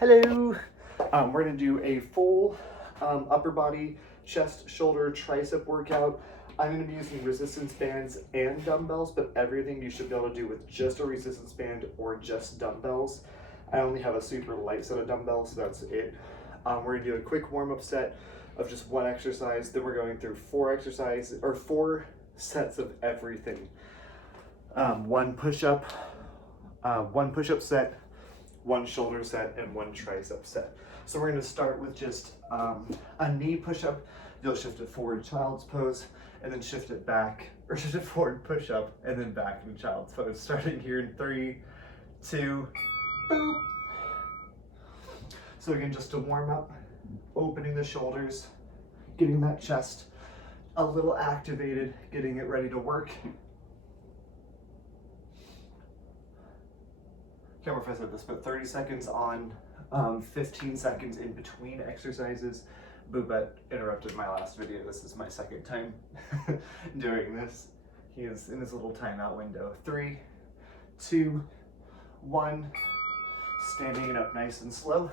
Hello! We're gonna do a full upper body, chest, shoulder, tricep workout. I'm gonna be using resistance bands and dumbbells, but everything you should be able to do with just a resistance band or just dumbbells. I only have a super light set of dumbbells, so that's it. We're gonna do a quick warm-up set of just one exercise, then we're going through four sets of everything. One push-up set, one shoulder set, and one tricep set. So we're going to start with just a knee push-up. You'll shift it forward, child's pose, and then shift it back, or shift it forward, push-up, and then back in child's pose. Starting here in 3, 2, boop. So again, just to warm up, opening the shoulders, getting that chest a little activated, getting it ready to work. Can't remember if I said this, but 30 seconds on, 15 seconds in between exercises. Boobet interrupted my last video. This is my second time doing this. He is in his little timeout window. 3, 2, 1. Standing it up nice and slow.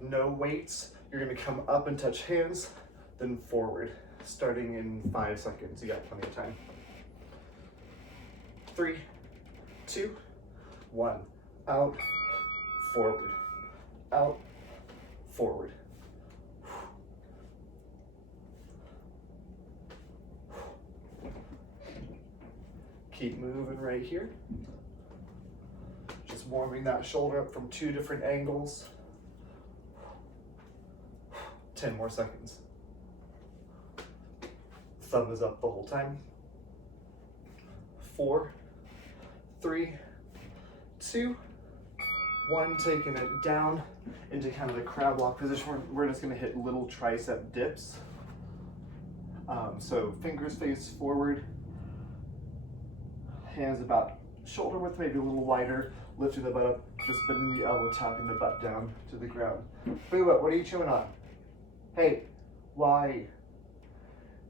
No weights. You're gonna come up and touch hands, then forward. Starting in 5 seconds. You got plenty of time. 3, 2, 1. Out, forward, out, forward. Keep moving right here. Just warming that shoulder up from 2 different angles. 10 more seconds. Thumb is up the whole time. 4, 3, 2, 1, taking it down into kind of the crab walk position. We're just gonna hit little tricep dips. So fingers face forward, hands about shoulder width, maybe a little wider, lifting the butt up, just bending the elbow, tapping the butt down to the ground. Boo, what are you chewing on? Hey, why?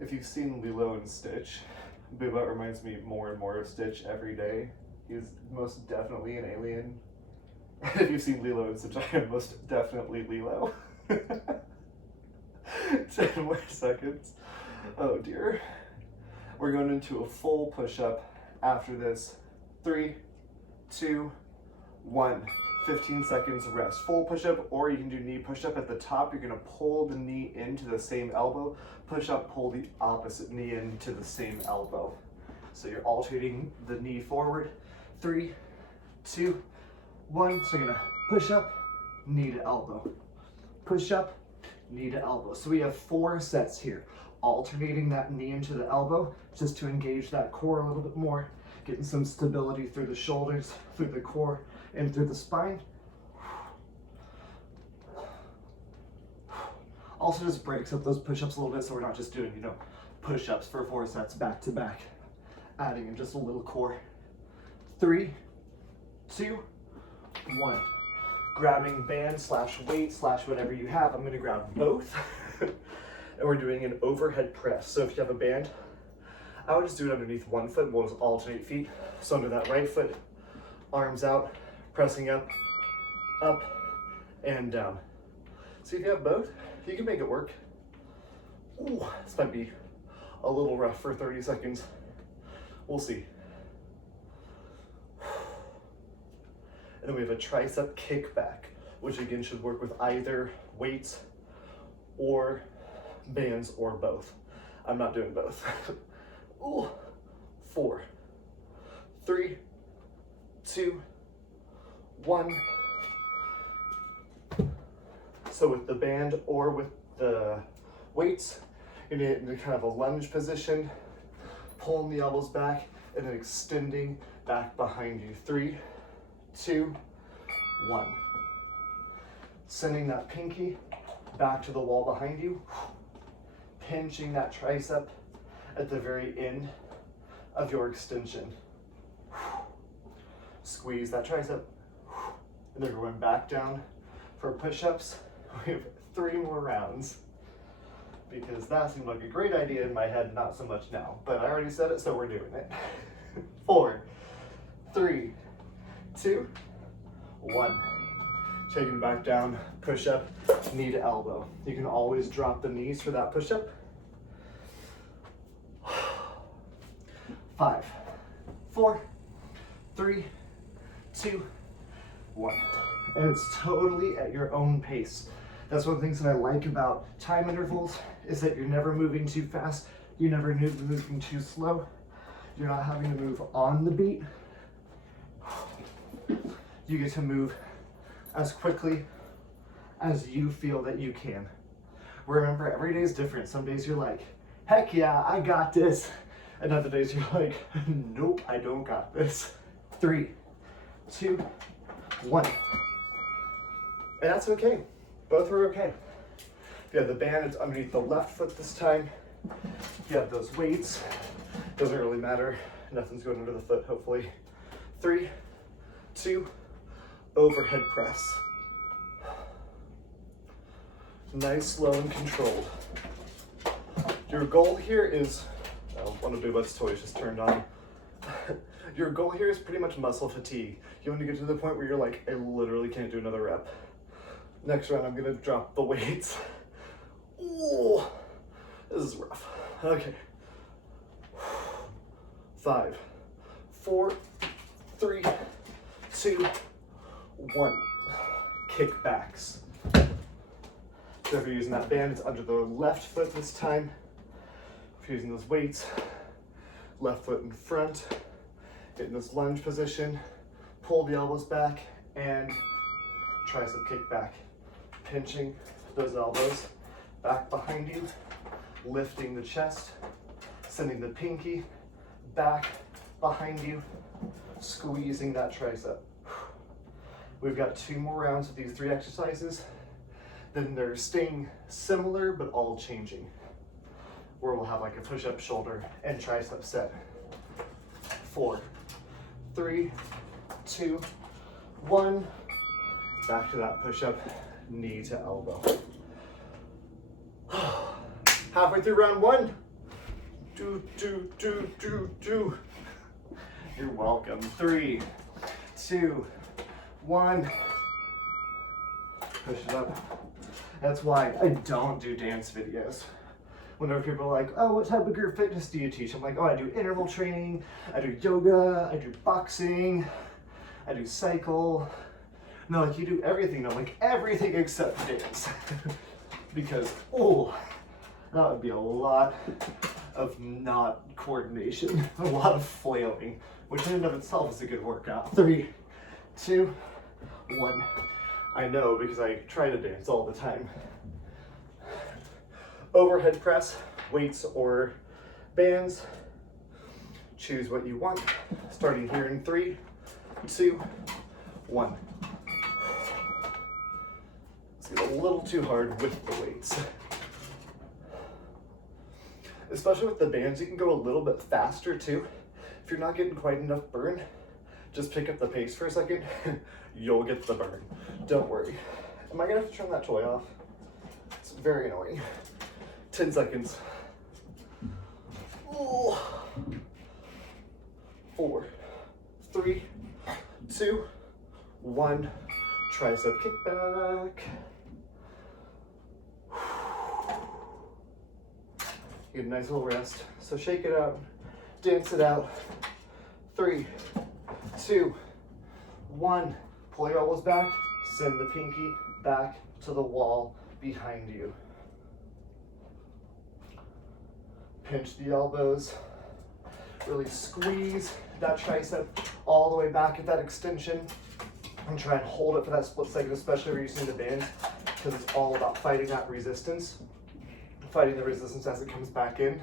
If you've seen Lilo and Stitch, Booba reminds me more and more of Stitch every day. He's most definitely an alien. If you've seen Lilo and Stitch, I am most definitely Lilo. 10 more seconds. Oh dear. We're going into a full push-up after this. 3, 2, 1. 15 seconds rest. Full push-up, or you can do knee push-up. At the top, you're gonna pull the knee into the same elbow. Push-up, pull the opposite knee into the same elbow. So you're alternating the knee forward. 3, 2, 1. So you're gonna push up, knee to elbow. Push up, knee to elbow. So we have 4 sets here. Alternating that knee into the elbow, just to engage that core a little bit more. Getting some stability through the shoulders, through the core, and through the spine. Also just breaks up those push-ups a little bit, so we're not just doing, push-ups for 4 sets back to back. Adding in just a little core. 3, 2, 1. Grabbing band / weight / whatever you have. I'm gonna grab both. And we're doing an overhead press. So if you have a band, I would just do it underneath one foot. We'll just alternate feet. So under that right foot, arms out, pressing up, and down. See, if you have both, you can make it work. Ooh, this might be a little rough for 30 seconds. We'll see. And then we have a tricep kickback, which again should work with either weights or bands or both. I'm not doing both. Ooh. 4, 3, 2, 1. So with the band or with the weights, you're gonna get into kind of a lunge position, pulling the elbows back, and then extending back behind you. 3, 2, 1. Sending that pinky back to the wall behind you, pinching that tricep at the very end of your extension. Squeeze that tricep, and then we're going back down for push-ups. We have 3 more rounds because that seemed like a great idea in my head, not so much now, but I already said it, so we're doing it. 4, 3, 2, 1. Taking it back down, push up, knee to elbow. You can always drop the knees for that push up. 5, 4, 3, 2, 1. And it's totally at your own pace. That's one of the things that I like about time intervals is that you're never moving too fast. You're never moving too slow. You're not having to move on the beat. You get to move as quickly as you feel that you can. Remember, every day is different. Some days you're like, heck yeah, I got this. And other days you're like, nope, I don't got this. 3, 2, 1. And that's okay. Both are okay. If you have the band, it's underneath the left foot this time. If you have those weights, doesn't really matter. Nothing's going under the foot, hopefully. 3, 2, overhead press. Nice, slow, and controlled. Your goal here is, one of Bubba's toys just turned on. Your goal here is pretty much muscle fatigue. You want to get to the point where you're like, I literally can't do another rep. Next round, I'm gonna drop the weights. Ooh, this is rough. Okay. 5, 4, 3, 2, 1. Kickbacks. So if you're using that band, it's under the left foot this time. If you're using those weights, left foot in front, get in this lunge position, pull the elbows back, and tricep kickback. Pinching those elbows back behind you, lifting the chest, sending the pinky back behind you, squeezing that tricep. We've got 2 more rounds of these 3 exercises. Then they're staying similar, but all changing. Where we'll have like a push-up, shoulder, and tricep set. 4, 3, 2, 1. Back to that push-up, knee to elbow. Halfway through round 1. Do. You're welcome. 3, 2, 1. Push it up. That's why I don't do dance videos. Whenever people are like, oh, what type of group fitness do you teach? I'm like, oh, I do interval training, I do yoga, I do boxing, I do cycle. No, like, you do everything. I'm like, everything except dance. Because, oh, that would be a lot of not coordination, a lot of flailing, which in and of itself is a good workout. 3, 2, 1. I know because I try to dance all the time. Overhead press, weights or bands. Choose what you want. Starting here in 3, 2, 1. It's a little too hard with the weights. Especially with the bands, you can go a little bit faster too. If you're not getting quite enough burn, just pick up the pace for a second. You'll get the burn. Don't worry. Am I gonna have to turn that toy off? It's very annoying. 10 seconds. Ooh. 4, 3, 2, 1. Tricep kickback. Get a nice little rest. So shake it out, dance it out. 3, 2, 1. Pull your elbows back, send the pinky back to the wall behind you. Pinch the elbows, really squeeze that tricep all the way back at that extension, and try and hold it for that split second, especially if you're using the band, because it's all about fighting that resistance, fighting the resistance as it comes back in.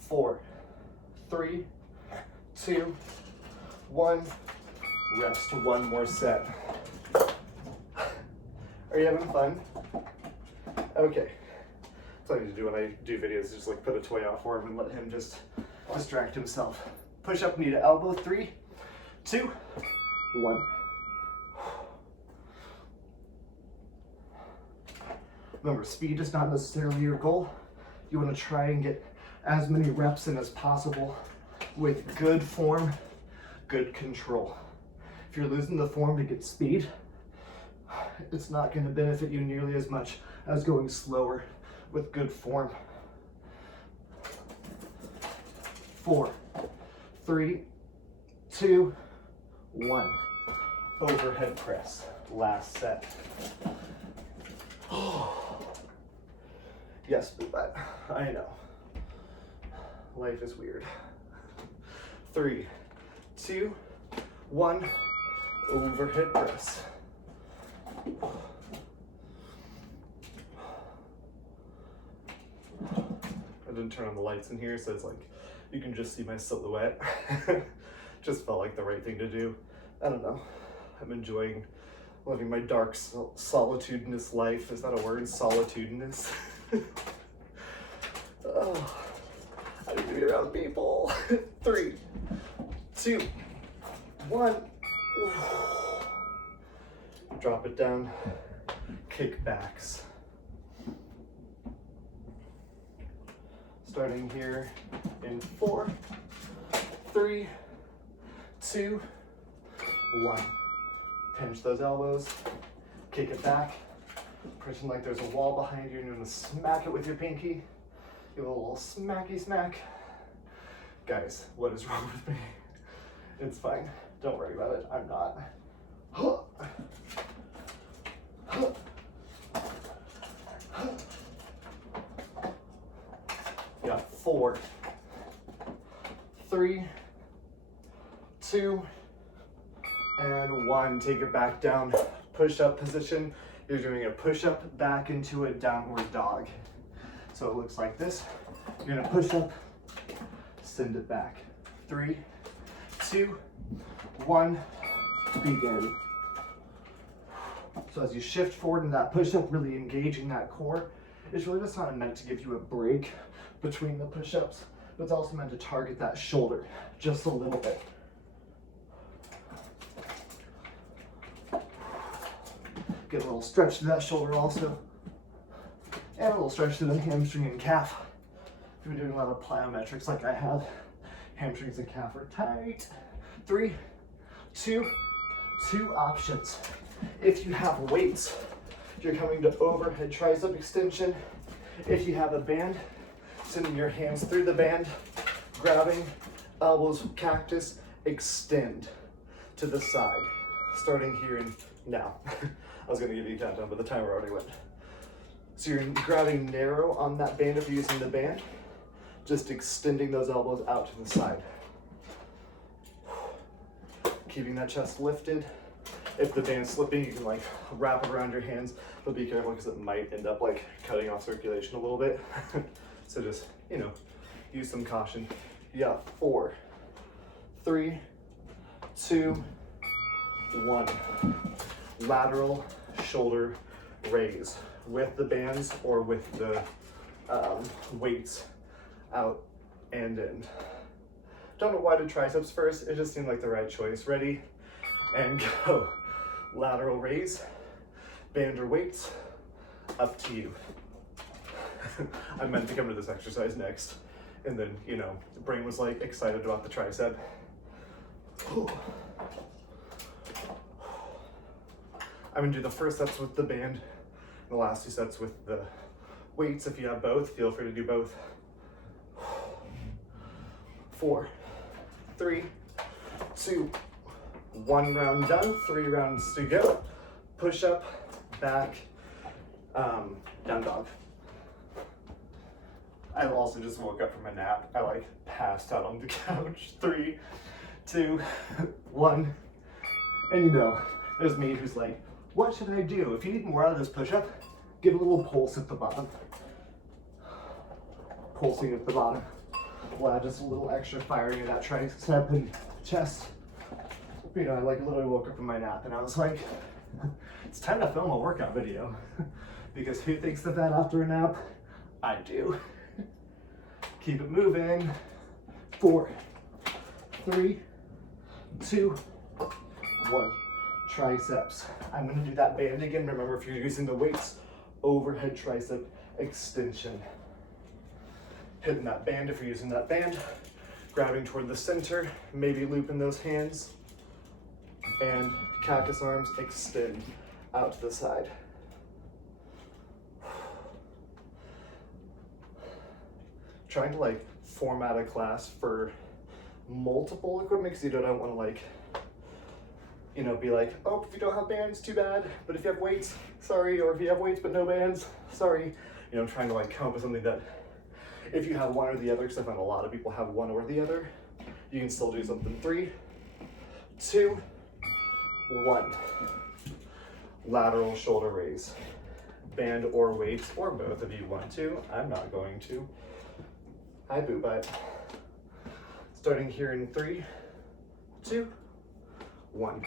4, 3, 2, 1. Rest. 1 more set. Are you having fun? Okay. That's all I need to do when I do videos is just like put a toy out for him and let him just distract himself. Push up, knee to elbow. 3, 2, 1. Remember, speed is not necessarily your goal. You want to try and get as many reps in as possible with good form, good control. If If you're losing the form to get speed, it's not going to benefit you nearly as much as going slower with good form. 4, 3, 2, 1. Overhead press. Last set. Yes, but I know. Life is weird. 3, 2, 1. Overhead press. I didn't turn on the lights in here, so it's like you can just see my silhouette. Just felt like the right thing to do. I don't know. I'm enjoying living my dark, solitudinous life. Is that a word? Solitudinous? Oh, I need to be around people. 3, 2, 1. Drop it down. Kickbacks. Starting here in 4, 3, 2, 1. Pinch those elbows, kick it back, pretend like there's a wall behind you and you're gonna smack it with your pinky. Give it a little smacky smack. Guys, what is wrong with me? It's fine, don't worry about it, I'm not. Yeah, 4, 3, 2, and 1. Take it back down, push-up position. You're doing a push-up back into a downward dog. So it looks like this. You're gonna push up, send it back. 3, 2, 1, begin. So as you shift forward in that push-up, really engaging that core, it's really just not meant to give you a break between the push-ups, but it's also meant to target that shoulder just a little bit. Get a little stretch to that shoulder also. And a little stretch to the hamstring and calf. If you're doing a lot of plyometrics like I have, hamstrings and calf are tight. 3, 2, 2 options. If you have weights, you're coming to overhead tricep extension. If you have a band, sending your hands through the band, grabbing elbows, cactus, extend to the side. Starting here and now. I was gonna give you a countdown, but the timer already went. So you're grabbing narrow on that band if you're using the band, just extending those elbows out to the side. Keeping that chest lifted. If the band's slipping, you can like wrap it around your hands, but be careful because it might end up like cutting off circulation a little bit. So just, you know, use some caution. Yeah, 4, 3, 2, 1. Lateral shoulder raise with the bands or with the weights out and in. Don't know why I did triceps first, it just seemed like the right choice. Ready and go. Lateral raise, band or weights, up to you. I meant to come to this exercise next, and then, you know, the brain was like excited about the tricep. I'm gonna do the first sets with the band, and the last 2 sets with the weights. If you have both, feel free to do both. 4, 3, 2, 1 round done, 3 rounds to go. Push up, back, down dog. I also just woke up from a nap. I like passed out on the couch. 3, 2, 1. And you know, there's me who's like, what should I do? If you need more out of this push-up, give a little pulse at the bottom. Pulsing at the bottom. We'll add just a little extra firing in that tricep and chest. You know, I like literally woke up from my nap and I was like, it's time to film a workout video. Because who thinks of that after a nap? I do. Keep it moving. 4, 3, 2, 1. Triceps. I'm going to do that band again. Remember, if you're using the weights, overhead tricep extension. Hitting that band if you're using that band. Grabbing toward the center, maybe looping those hands. And cactus arms extend out to the side. Trying to like format a class for multiple equipment because you don't want to like, you know, be like, oh, if you don't have bands, too bad. But if you have weights, sorry. Or if you have weights but no bands, sorry. You know, I'm trying to like come up with something that if you have one or the other, because I find a lot of people have one or the other, you can still do something. 3, 2, 1. Lateral shoulder raise. Band or weights, or both if you want to. I'm not going to. Hi, boo butt. Starting here in 3, 2, 1.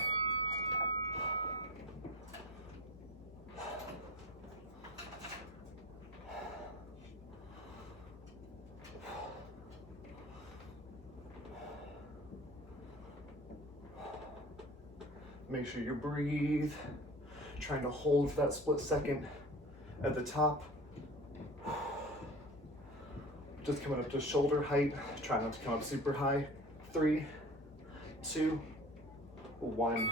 Make sure you breathe. Trying to hold for that split second at the top. Just coming up to shoulder height. Try not to come up super high. 3, 2, 1.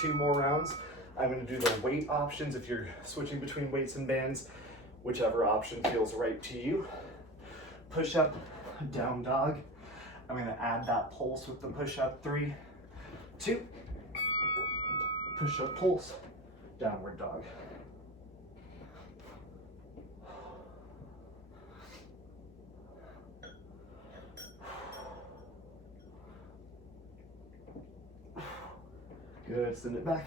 2 more rounds. I'm going to do the weight options if you're switching between weights and bands, whichever option feels right to you. Push up, down dog. I'm going to add that pulse with the push up. 3, 2. Push up, pulse, downward dog. Good, send it back.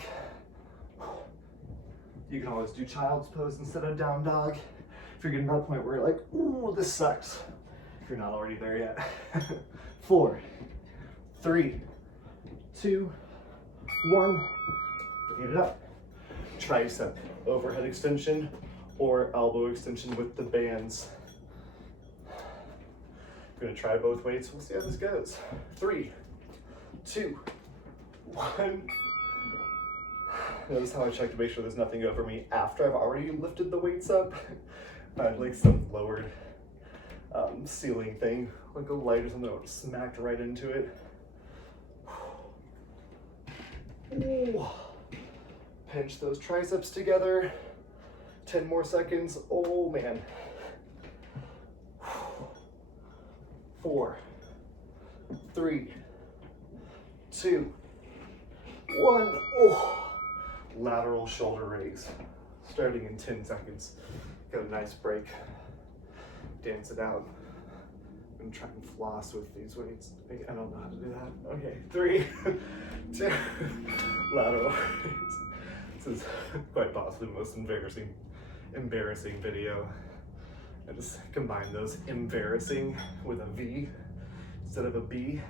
You can always do child's pose instead of down dog. If you're getting to that point where you're like, ooh, this sucks. If you're not already there yet. 4, 3, 2, 1. Feet it up. Tricep overhead extension or elbow extension with the bands. I'm gonna try both weights. We'll see how this goes. 3, 2, 1. Notice how I check to make sure there's nothing over me after I've already lifted the weights up. I had like some lowered ceiling thing, like a light or something that smacked right into it. Ooh. Pinch those triceps together. 10 more seconds. Oh man. 4, 3, 2, 1. Oh. Lateral shoulder raise. Starting in 10 seconds. Got a nice break. Dance it out. I'm gonna try and floss with these weights. I don't know how to do that. Okay, 3, 2, lateral raise. This is quite possibly the most embarrassing video. I just combined those embarrassing with a V instead of a B.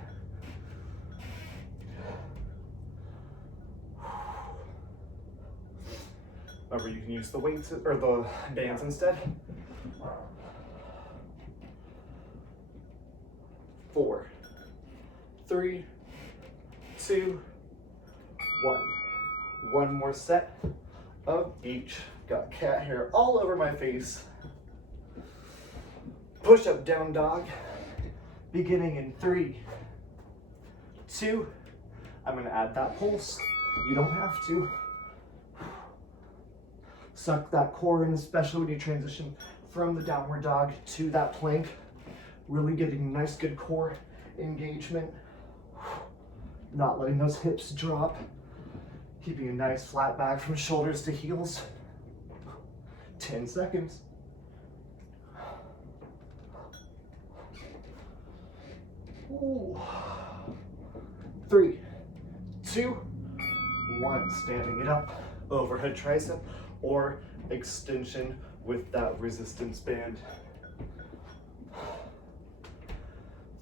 Remember, you can use the weights or the bands instead. 4, 3, 2, 1. One more set of each. Got cat hair all over my face. Push up, down dog. Beginning in 3, 2. I'm gonna add that pulse. You don't have to. Suck that core in, especially when you transition from the downward dog to that plank. Really getting nice, good core engagement. Not letting those hips drop. Keeping a nice flat back from shoulders to heels. 10 seconds. Ooh. 3, 2, 1. Standing it up. Overhead tricep or extension with that resistance band.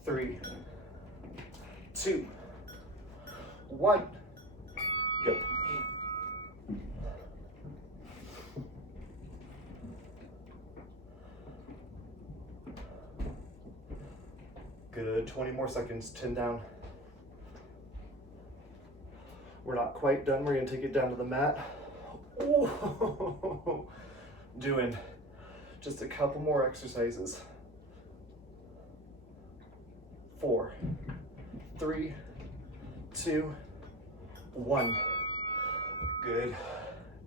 3, 2, 1. Go. Good, 20 more seconds, 10 down. We're not quite done, we're gonna take it down to the mat. Ooh. Doing just a couple more exercises. 4, 3, 2, 1. Good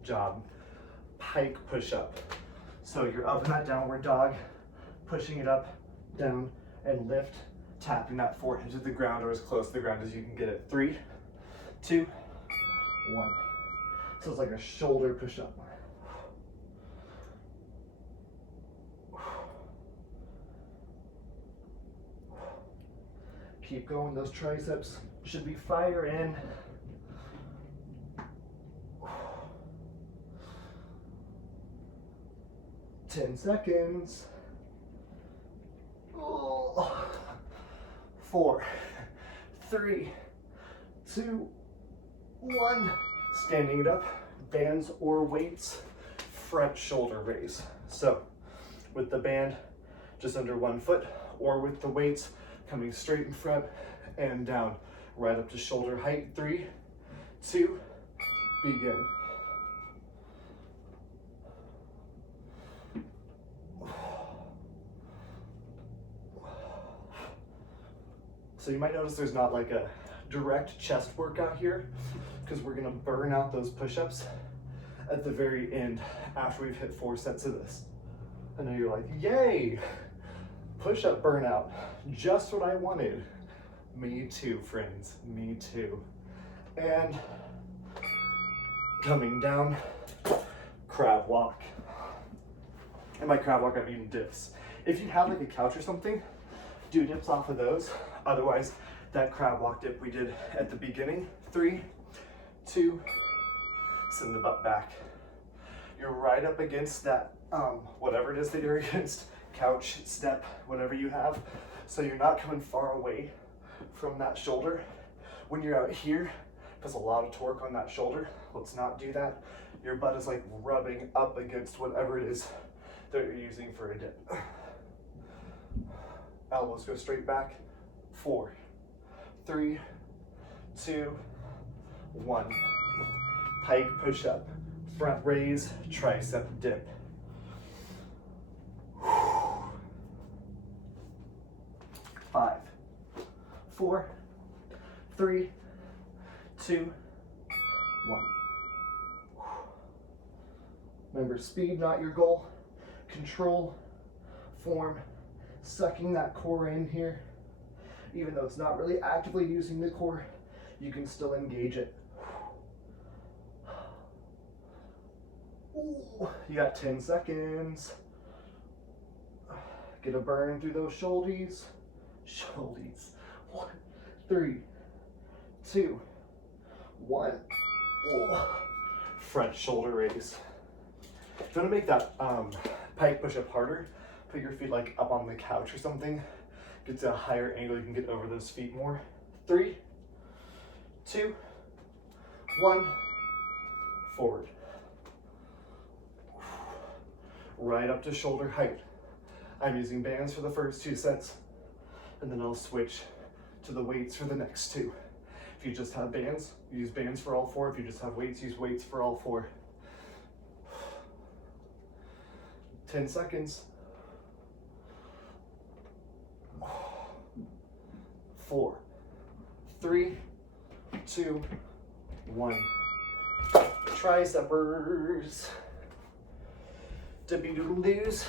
job. Pike push-up. So you're up in that downward dog, pushing it up, down, and lift, tapping that forehead to the ground or as close to the ground as you can get it. 3, 2, 1. So it's like a shoulder push-up. Keep going, those triceps should be firing. Ten seconds. 4, 3, 2, 1. Standing it up, bands or weights, front shoulder raise. So with the band just under 1 foot, or with the weights coming straight in front and down, right up to shoulder height. 3, 2, begin. So you might notice there's not like a direct chest workout here because we're gonna burn out those push-ups at the very end after we've hit 4 sets of this. I know you're like, yay, push-up burnout, just what I wanted. Me too, friends, me too. And coming down, crab walk. And by crab walk, I mean dips. If you have like a couch or something, do dips off of those. Otherwise, that crab walk dip we did at the beginning. 3, 2, send the butt back. You're right up against that, whatever it is that you're against, couch, step, whatever you have. So you're not coming far away from that shoulder. When you're out here, there's a lot of torque on that shoulder. Let's not do that. Your butt is like rubbing up against whatever it is that you're using for a dip. Elbows go straight back. 4, 3, 2, 1. Pike push up, front raise, tricep dip. 5, 4, 3, 2, 1. Remember, speed not your goal. Control, form, sucking that core in here. Even though it's not really actively using the core, you can still engage it. Ooh, you got 10 seconds. Get a burn through those shouldies. 1, 3, 2, 1. Ooh. Front shoulder raise. If you want to make that pike push up harder, put your feet like up on the couch or something. Get to a higher angle, you can get over those feet more. 3, 2, 1, forward. Right up to shoulder height. I'm using bands for the first 2 sets, and then I'll switch to the weights for the next 2. If you just have bands, use bands for all 4. If you just have weights, use weights for all 4. 10 seconds. 4, 3, 2, 1. Tricepers. Dippy doodle doos.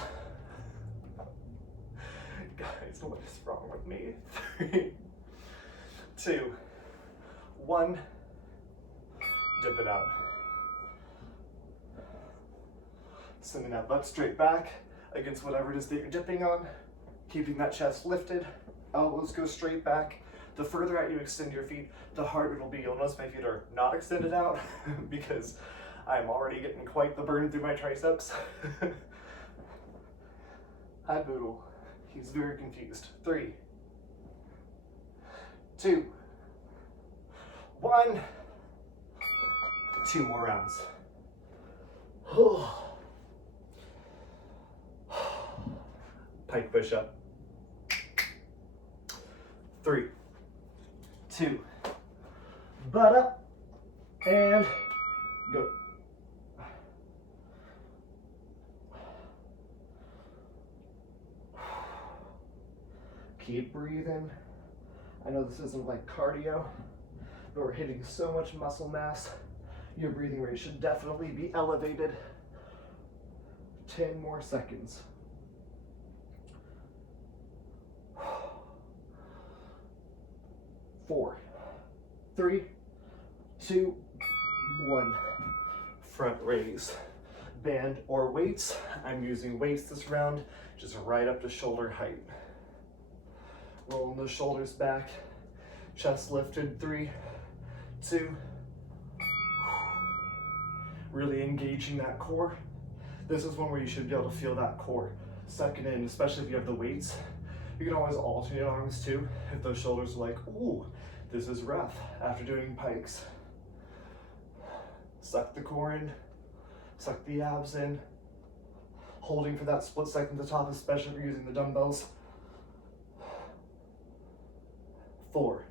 Guys, what is wrong with me? 3, 2, 1. Dip it out. Sending that butt straight back against whatever it is that you're dipping on. Keeping that chest lifted. Elbows go straight back. The further out you extend your feet, the harder it'll be. You'll notice my feet are not extended out because I'm already getting quite the burn through my triceps. Hi, Boodle. He's very confused. 3, 2, 1. 2 more rounds. Pike push up. 3, 2, butt up, and go. Keep breathing. I know this isn't like cardio, but we're hitting so much muscle mass, your breathing rate should definitely be elevated. 10 more seconds. 4, 3, 2, 1. Front raise. Band or weights. I'm using weights this round, just right up to shoulder height. Rolling those shoulders back. Chest lifted. 3, 2. Really engaging that core. This is one where you should be able to feel that core sucking in, especially if you have the weights. You can always alternate arms too, if those shoulders are like, ooh, this is rough after doing pikes. Suck the core in, suck the abs in, holding for that split second at the top, especially if you're using the dumbbells. 4,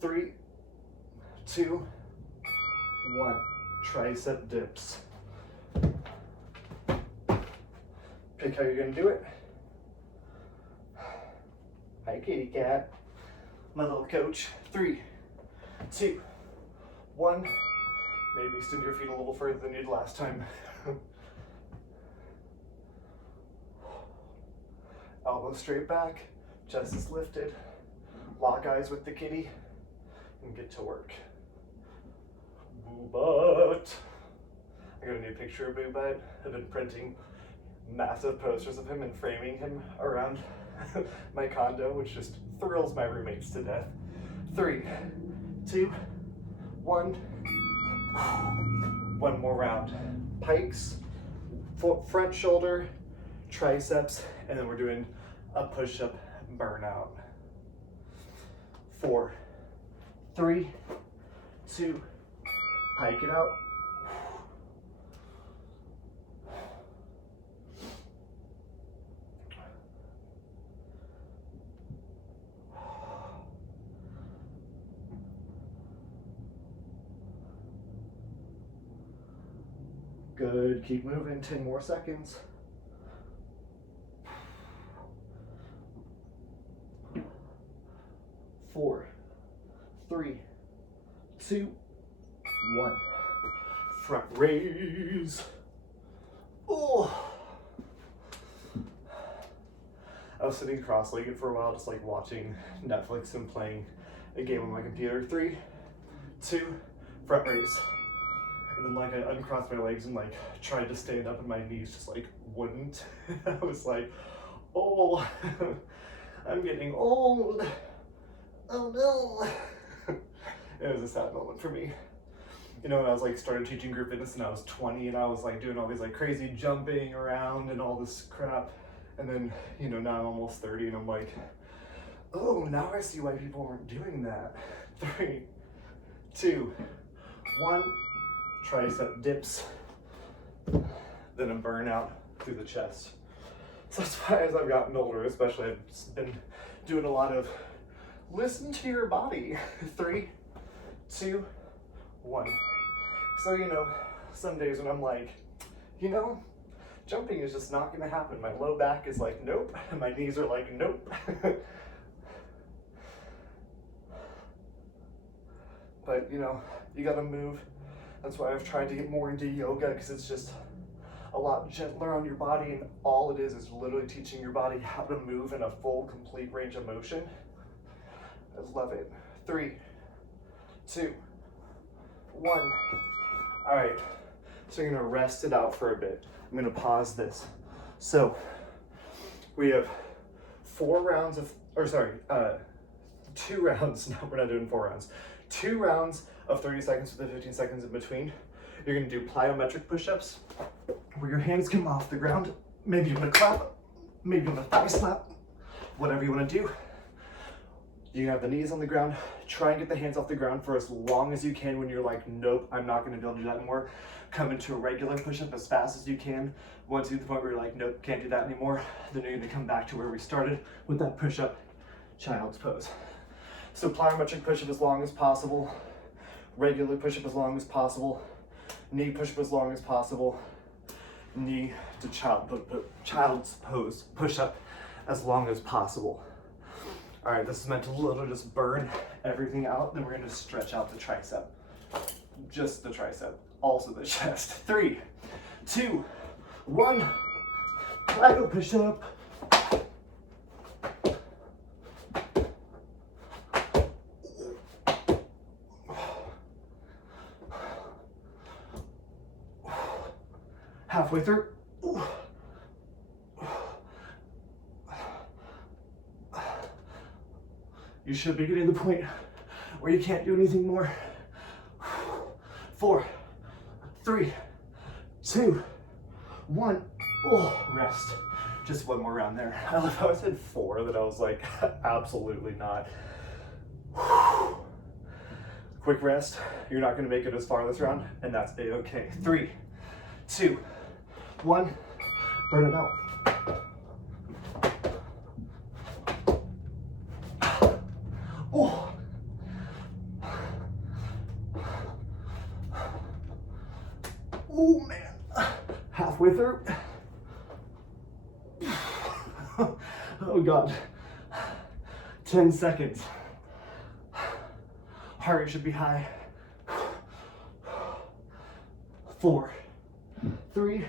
3, 2, 1. Tricep dips. Pick how you're gonna do it. Hi, kitty cat. My little coach. 3, 2, 1. Maybe extend your feet a little further than you did last time. Elbows straight back, chest is lifted. Lock eyes with the kitty and get to work. Boo butt. I got a new picture of Boo butt. I've been printing massive posters of him and framing him around my condo, which just thrills my roommates to death. 3, 2, 1. One more round. Pikes, front shoulder, triceps, and then we're doing a push-up burnout. 4, 3, 2, pike it out. Good, keep moving, 10 more seconds. 4, 3, 2, 1. Front raise. Oh. I was sitting cross-legged for a while, just like watching Netflix and playing a game on my computer. 3, 2, front raise. And then like I uncrossed my legs and like tried to stand up and my knees just like wouldn't. I was like, oh, I'm getting old. Oh no. It was a sad moment for me. You know, when I was like started teaching group fitness and I was 20 and I was like doing all these like crazy jumping around and all this crap. And then, you know, now I'm almost 30 and I'm like, oh, now I see why people weren't doing that. 3, 2, 1. Tricep dips, then a burnout through the chest. So that's why as I've gotten older, especially I've been doing a lot of listen to your body. 3, 2, 1. So, you know, some days when I'm like, you know, jumping is just not gonna happen. My low back is like, nope. My knees are like, nope. But, you know, you gotta move. That's why I've tried to get more into yoga, because it's just a lot gentler on your body, and all it is literally teaching your body how to move in a full, complete range of motion. I love it. 3, 2, 1. All right, so you're gonna rest it out for a bit. I'm gonna pause this. So we have 2 rounds, no, we're not doing 4 rounds. 2 rounds of 30 seconds with the 15 seconds in between. You're gonna do plyometric push-ups where your hands come off the ground. Maybe you wanna clap, maybe you wanna thigh slap, whatever you wanna do. You have the knees on the ground. Try and get the hands off the ground for as long as you can. When you're like, nope, I'm not gonna be able to do that anymore. Come into a regular push-up as fast as you can. Once you get to the point where you're like, nope, can't do that anymore, then you're gonna come back to where we started with that push-up child's pose. So plyometric push-up as long as possible. Regular push-up as long as possible. Knee push-up as long as possible. Knee to child's pose push-up as long as possible. All right, this is meant to literally just burn everything out. Then we're gonna stretch out the tricep. Just the tricep, also the chest. 3, 2, 1. Plyo push-up. Halfway through. You should be getting to the point where you can't do anything more. 4, 3, 2, 1. Oh, rest. Just one more round there. I love how I said 4, that I was like, absolutely not. Quick rest. You're not gonna make it as far this round, and that's A-okay. 3, 2, 1. Burn it out. Oh. Oh man. Halfway through. Oh God. 10 seconds. Heart rate should be high. 4, 3,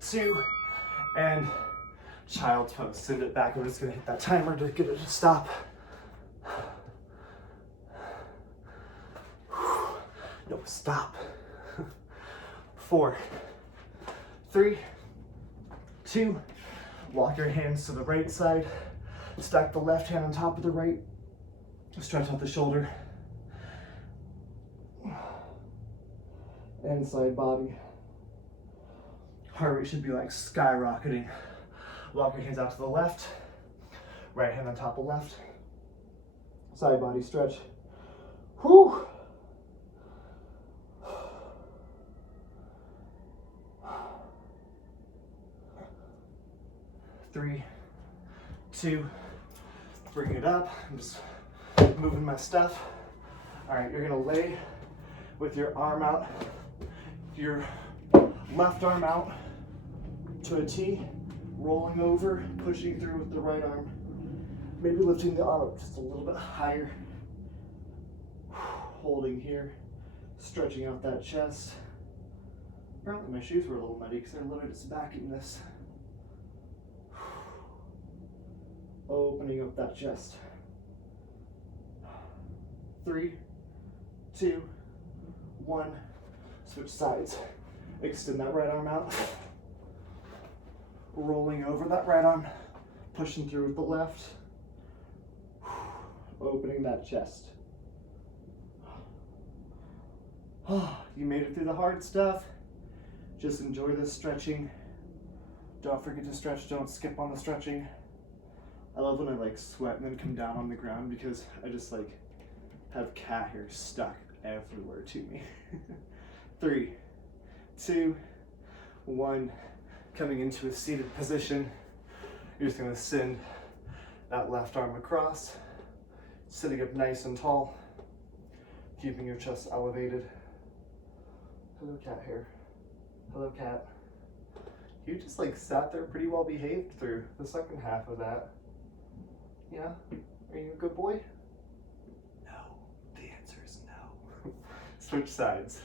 2, and child's pose. Send it back. I'm just gonna hit that timer to get it to stop. No, stop. 4, 3, 2, walk your hands to the right side, stack the left hand on top of the right, stretch out the shoulder, and side body. Heart rate should be like skyrocketing. Walk your hands out to the left, right hand on top of left, side body stretch. Whew. 3, 2, bring it up. I'm just moving my stuff. All right, you're gonna lay with your arm out, your left arm out to a T, rolling over, pushing through with the right arm. Maybe lifting the arm up just a little bit higher. Holding here, stretching out that chest. Apparently my shoes were a little muddy because they're literally just backing this. Opening up that chest. 3, 2, 1. Switch sides. Extend that right arm out. Rolling over that right arm. Pushing through with the left. Opening that chest. You made it through the hard stuff. Just enjoy this stretching. Don't forget to stretch. Don't skip on the stretching. I love when I like sweat and then come down on the ground because I just like have cat hair stuck everywhere to me. 3, 2, 1. Coming into a seated position. You're just gonna send that left arm across, sitting up nice and tall, keeping your chest elevated. Hello, cat hair. Hello, cat. You just like sat there pretty well behaved through the second half of that. Yeah? Are you a good boy? No. The answer is no. Switch sides.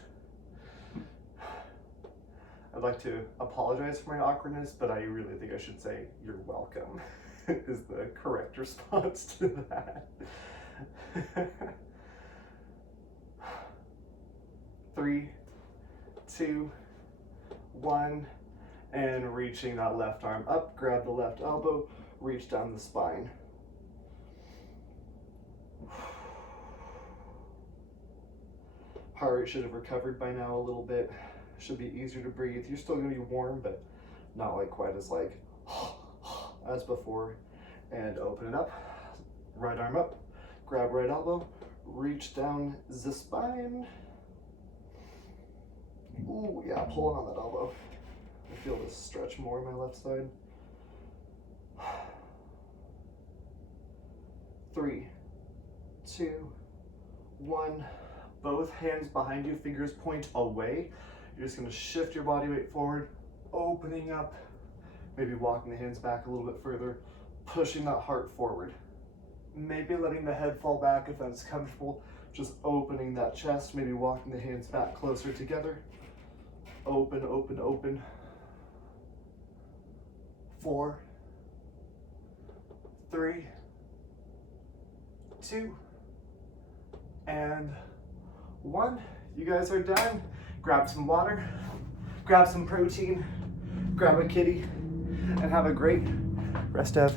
I'd like to apologize for my awkwardness, but I really think I should say you're welcome is the correct response to that. 3, 2, 1, and reaching that left arm up, grab the left elbow, reach down the spine. Heart rate should have recovered by now a little bit. Should be easier to breathe. You're still gonna be warm, but not like quite as like as before. And open it up. Right arm up, grab right elbow, reach down the spine. Ooh, yeah, pulling on that elbow. I feel this stretch more on my left side. 3, 2, 1. Both hands behind you, fingers point away. You're just gonna shift your body weight forward, opening up, maybe walking the hands back a little bit further, pushing that heart forward. Maybe letting the head fall back if that's comfortable. Just opening that chest, maybe walking the hands back closer together. Open, open, open. 4, 3, 2, and 1. You guys are done. Grab some water, grab some protein, grab a kitty, and have a great rest of